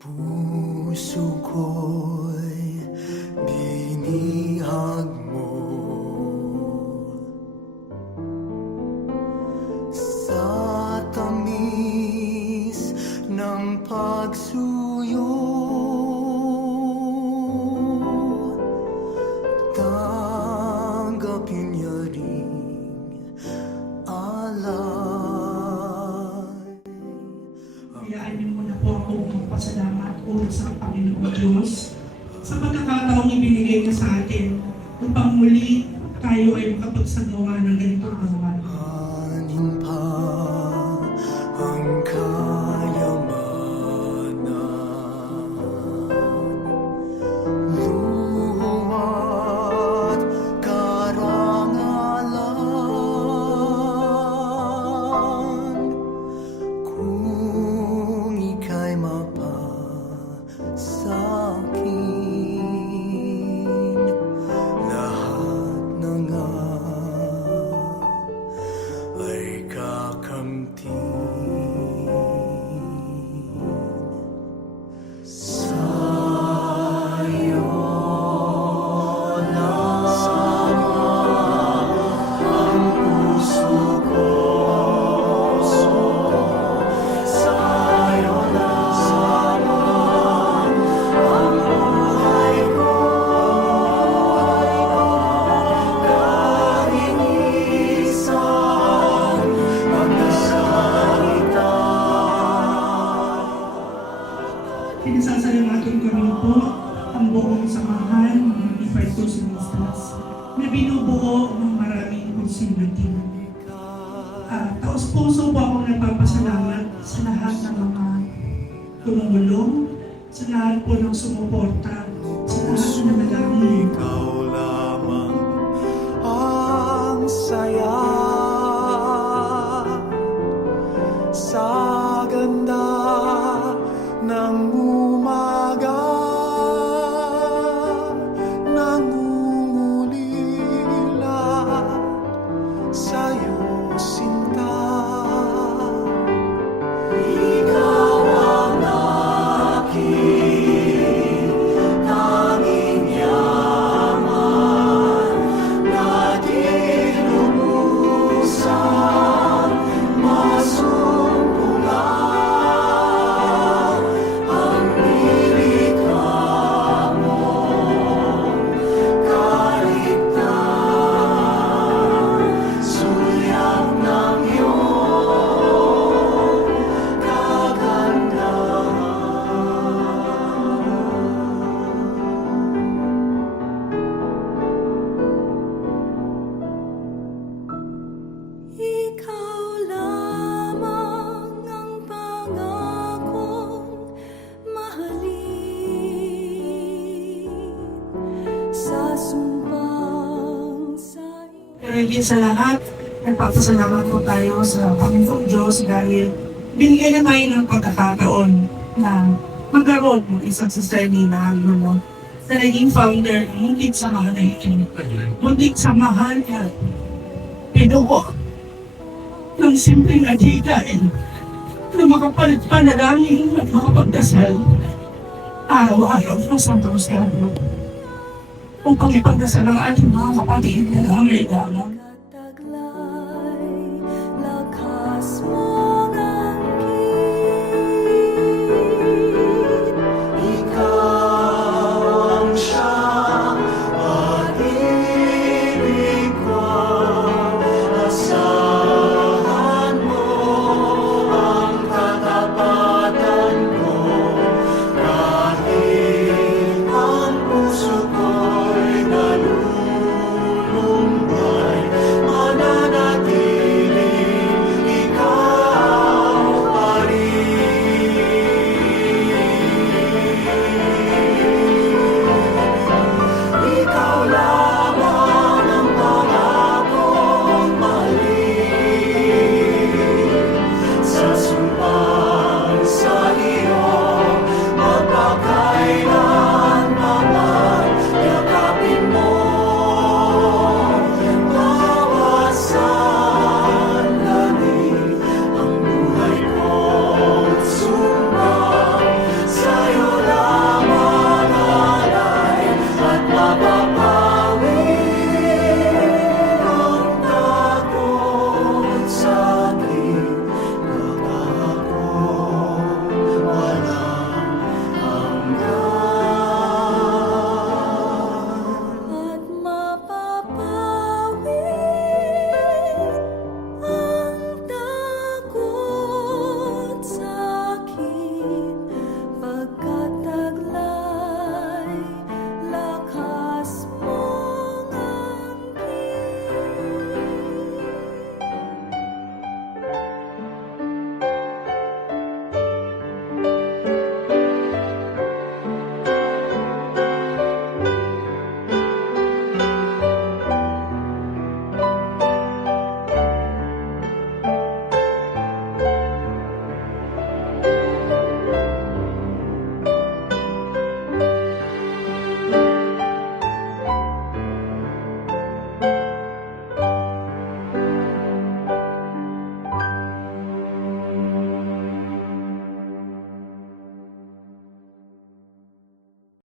Puso ko'y binihag mo sa tamis ng pagsuyo. Tanggapin niya rin alay. Hayaan niyo muna po ako magpasalamat po sa Panginoong Diyos sa pagkakataong ibinigay niya sa atin upang muli tayo ay makapagsagawa ng ganitong gawain. Anin pa ang kayamanan, luho at karangalan, kung ika'y mapasakin, lahat na nga ay kakamtin. Sa'yo nasama ang puso ko. Sa'yo nasama ang buhay ko. Kahingisan magsalita. Pinasasalamatan ko rin po ang buong samahan ng Unified Ministries na binubuo ng maraming conservative. Taos-puso po akong nagpapasalamat sa lahat ng mga tumulong, sa lahat po ng sumuporta, sa lahat na nanalangin. Ikaw lamang ang saya sa ganda ng umaga, nangungulila sa'yo sinta. Ikaw ang aking tanging yaman na di lubusang masumpungan. Ang nilikha mo, kaligtan, sulyap ng iyong ikaw lamang ang pangakong mahalin sa sumpang sa'yo. Pero higit sa lahat, nagpapasalamat po tayo sa Panginoong Diyos dahil binigyan na tayo ng pagkakataon na magkaroon ng isang society na ano, na naging founder ng munting samahan na ito. Munting samahan na pinuho ng simpleng adhikain na makapalit panalangin at makapagdasal araw-araw ng Santo Rosario upang ipagdasal ang ating mga kapatid na nangangailangan.